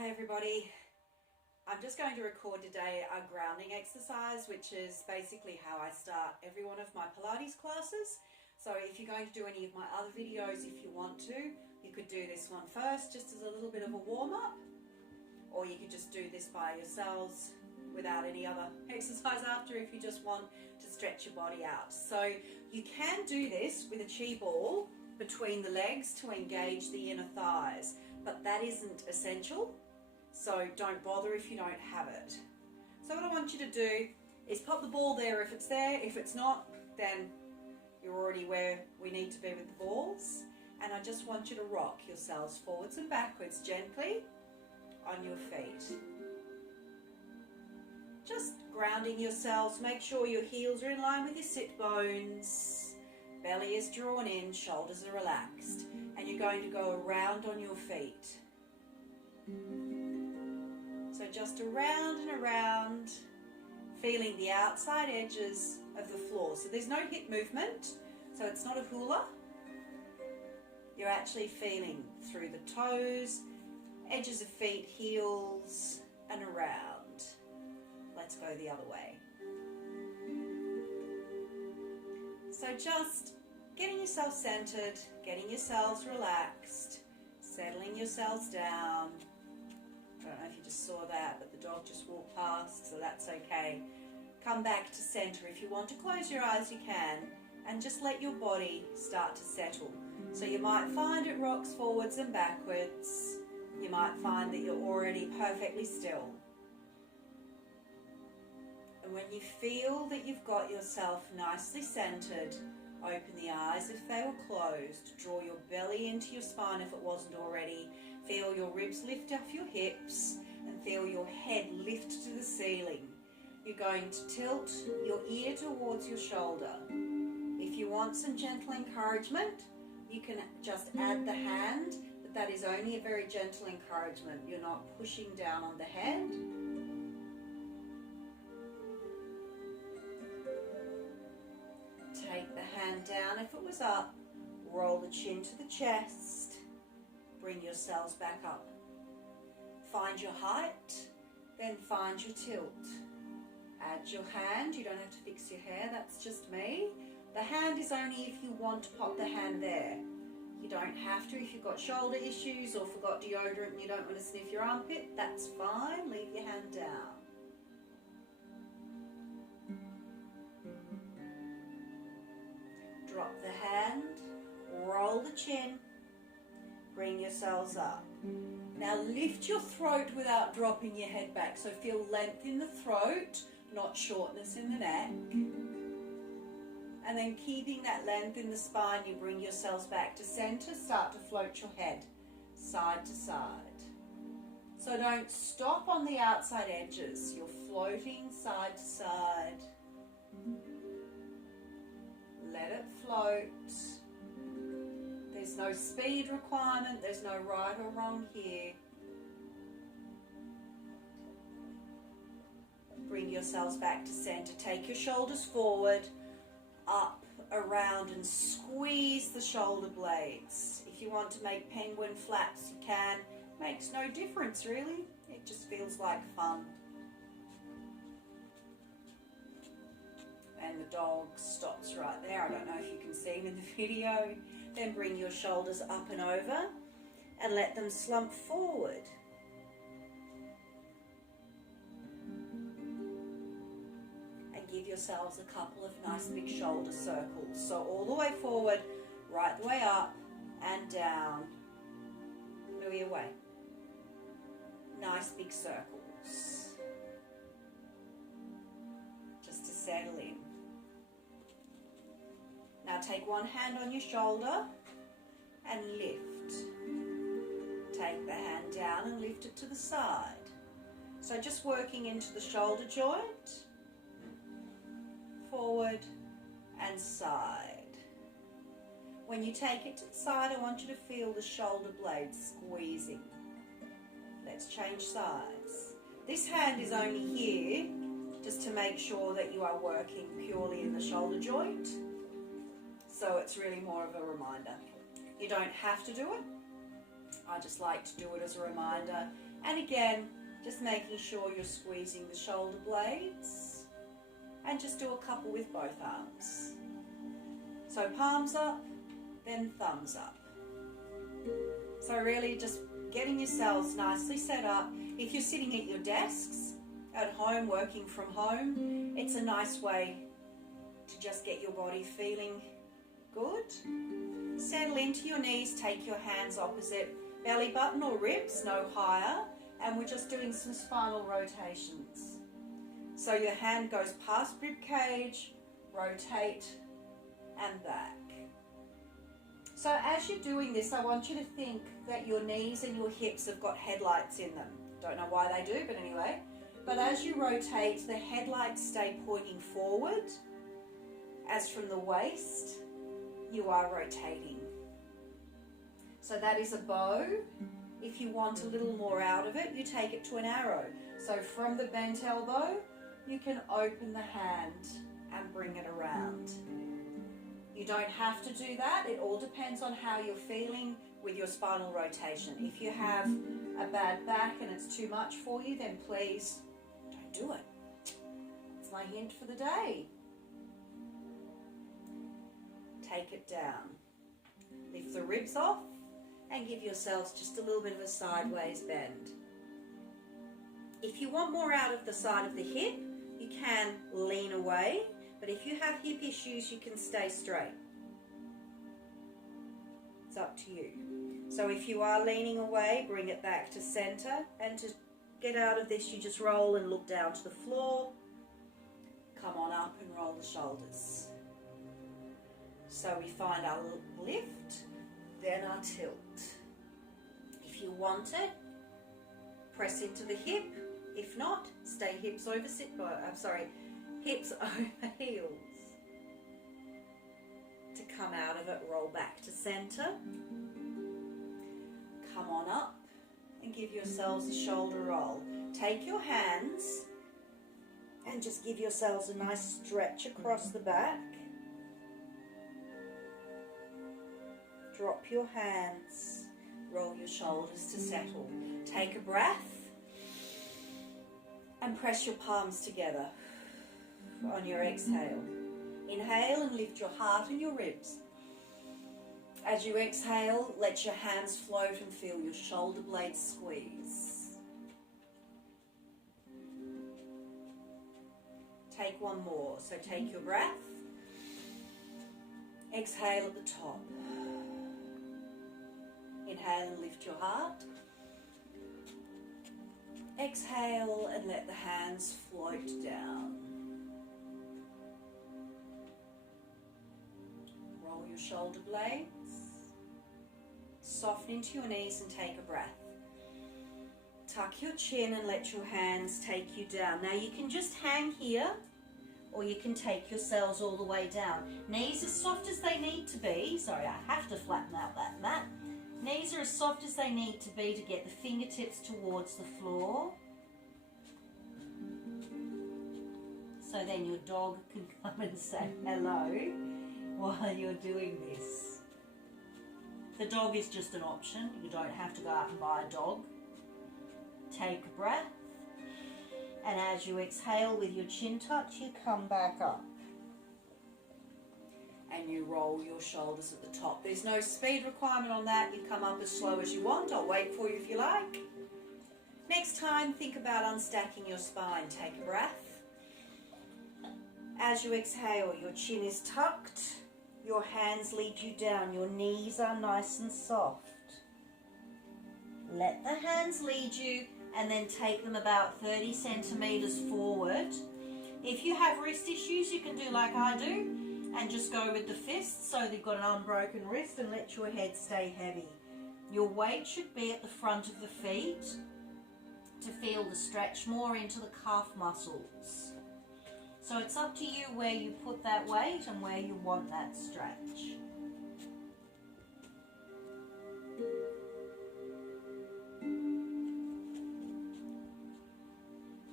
Hi everybody. I'm just going to record today a grounding exercise, which is basically how I start every one of my Pilates classes. So if you're going to do any of my other videos, if you want to, you could do this one first just as a little bit of a warm-up, or you could just do this by yourselves without any other exercise after if you just want to stretch your body out. So you can do this with a chi ball between the legs to engage the inner thighs, but that isn't essential, so don't bother if you don't have it. So what I want you to do is pop the ball there if it's there. If it's not, then you're already where we need to be with the balls, and I just want you to rock yourselves forwards and backwards gently on your feet. Just grounding yourselves. Make sure your heels are in line with your sit bones, belly is drawn in, shoulders are relaxed, and you're going to go around on your feet. So just around and around, feeling the outside edges of the floor. So there's no hip movement, so it's not a hula. You're actually feeling through the toes, edges of feet, heels, and around. Let's go the other way. So just getting yourself centered, getting yourselves relaxed, settling yourselves down. I don't know if you just saw that, but the dog just walked past, so that's okay. Come back to center. If you want to close your eyes, you can, and just let your body start to settle. So you might find it rocks forwards and backwards. You might find that you're already perfectly still. And when you feel that you've got yourself nicely centered, open the eyes if they were closed. Draw your belly into your spine if it wasn't already. Feel your ribs lift off your hips and feel your head lift to the ceiling. You're going to tilt your ear towards your shoulder. If you want some gentle encouragement, you can just add the hand, but that is only a very gentle encouragement. You're not pushing down on the head. Take the hand down if it was up, roll the chin to the chest, bring yourselves back up. Find your height, then find your tilt. Add your hand, you don't have to fix your hair, that's just me. The hand is only if you want to pop the hand there. You don't have to if you've got shoulder issues or forgot deodorant and you don't want to sniff your armpit, that's fine, leave your hand down. Drop the hand, roll the chin, bring yourselves up. Now lift your throat without dropping your head back. So feel length in the throat, not shortness in the neck. And then keeping that length in the spine, you bring yourselves back to center, start to float your head side to side. So don't stop on the outside edges, you're floating side to side. Let it float. There's no speed requirement, there's no right or wrong here. Bring yourselves back to center. Take your shoulders forward, up, around, and squeeze the shoulder blades. If you want to make penguin flaps, you can. Makes no difference really, it just feels like fun. And the dog stops right there. I don't know if you can see him in the video. Then bring your shoulders up and over and let them slump forward. And give yourselves a couple of nice big shoulder circles. So all the way forward, right the way up and down. Move your way. Nice big circles. Just to settle in. Now take one hand on your shoulder and lift. Take the hand down and lift it to the side. So just working into the shoulder joint, forward and side. When you take it to the side, I want you to feel the shoulder blades squeezing. Let's change sides. This hand is only here just to make sure that you are working purely in the shoulder joint. So it's really more of a reminder. You don't have to do it. I just like to do it as a reminder. And again, just making sure you're squeezing the shoulder blades, and just do a couple with both arms. So palms up, then thumbs up. So really just getting yourselves nicely set up. If you're sitting at your desks, at home, working from home, it's a nice way to just get your body feeling good. Settle into your knees, take your hands opposite belly button or ribs, no higher, and we're just doing some spinal rotations. So your hand goes past rib cage, rotate, and back. So as you're doing this, I want you to think that your knees and your hips have got headlights in them. Don't know why they do, but anyway. But as you rotate, the headlights stay pointing forward. As from the waist, you are rotating. So that is a bow. If you want a little more out of it, you take it to an arrow. So from the bent elbow, you can open the hand and bring it around. You don't have to do that. It all depends on how you're feeling with your spinal rotation. If you have a bad back and it's too much for you, then please don't do it. It's my hint for the day. Take it down. Lift the ribs off and give yourselves just a little bit of a sideways bend. If you want more out of the side of the hip, you can lean away. But if you have hip issues, you can stay straight. It's up to you. So if you are leaning away, bring it back to center. And to get out of this, you just roll and look down to the floor. Come on up and roll the shoulders. So we find our lift, then our tilt. If you want it, press into the hip. If not, stay hips over hips over heels. To come out of it, roll back to center. Come on up and give yourselves a shoulder roll. Take your hands and just give yourselves a nice stretch across the back. Drop your hands, roll your shoulders to settle. Take a breath and press your palms together on your exhale. Inhale and lift your heart and your ribs. As you exhale, let your hands float and feel your shoulder blades squeeze. Take one more. So take your breath. Exhale at the top. Inhale and lift your heart. Exhale and let the hands float down. Roll your shoulder blades. Soften into your knees and take a breath. Tuck your chin and let your hands take you down. Now you can just hang here, or you can take yourselves all the way down. Knees as soft as they need to be. Sorry, I have to flatten out that mat. Knees are as soft as they need to be to get the fingertips towards the floor. So then your dog can come and say hello while you're doing this. The dog is just an option. You don't have to go out and buy a dog. Take a breath. And as you exhale with your chin touch, you come back up. And you roll your shoulders at the top. There's no speed requirement on that. You come up as slow as you want. I'll wait for you if you like. Next time, think about unstacking your spine. Take a breath. As you exhale, your chin is tucked. Your hands lead you down. Your knees are nice and soft. Let the hands lead you and then take them about 30 centimeters forward. If you have wrist issues, you can do like I do and just go with the fists so that you've got an unbroken wrist, and let your head stay heavy. Your weight should be at the front of the feet to feel the stretch more into the calf muscles. So it's up to you where you put that weight and where you want that stretch.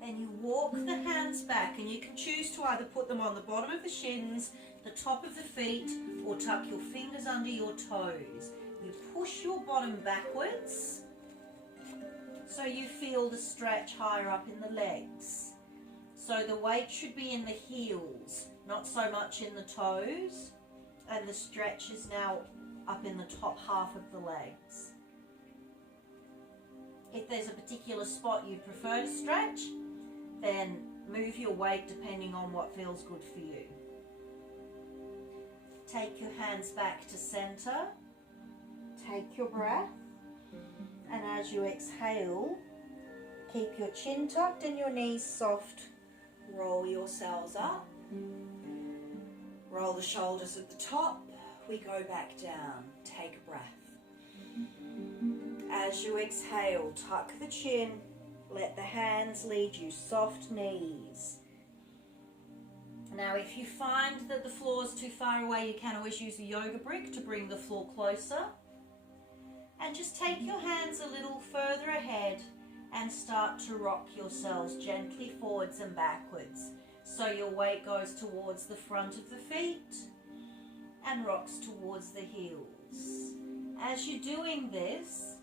Then you walk the hands back, and you can choose to either put them on the bottom of the shins, the top of the feet, or tuck your fingers under your toes. You push your bottom backwards so you feel the stretch higher up in the legs. So the weight should be in the heels, not so much in the toes, and the stretch is now up in the top half of the legs. If there's a particular spot you prefer to stretch, then move your weight depending on what feels good for you. Take your hands back to center. Take your breath. And as you exhale, keep your chin tucked and your knees soft. Roll yourselves up. Roll the shoulders at the top. We go back down. Take a breath. As you exhale, tuck the chin. Let the hands lead you, soft knees. Now if you find that the floor is too far away, you can always use a yoga brick to bring the floor closer. And just take your hands a little further ahead and start to rock yourselves gently forwards and backwards. So your weight goes towards the front of the feet and rocks towards the heels. As you're doing this,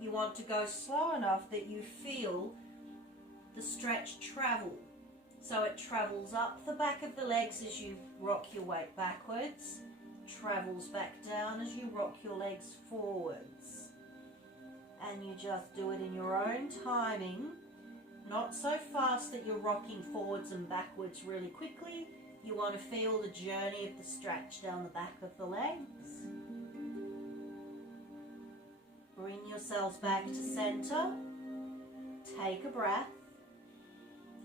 you want to go slow enough that you feel the stretch travel. So it travels up the back of the legs as you rock your weight backwards, travels back down as you rock your legs forwards. And you just do it in your own timing, not so fast that you're rocking forwards and backwards really quickly. You want to feel the journey of the stretch down the back of the legs. Bring yourselves back to center. Take a breath.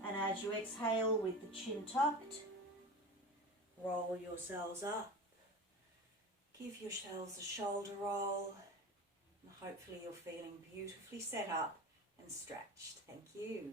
And as you exhale with the chin tucked, roll yourselves up. Give yourselves a shoulder roll. And hopefully you're feeling beautifully set up and stretched. Thank you.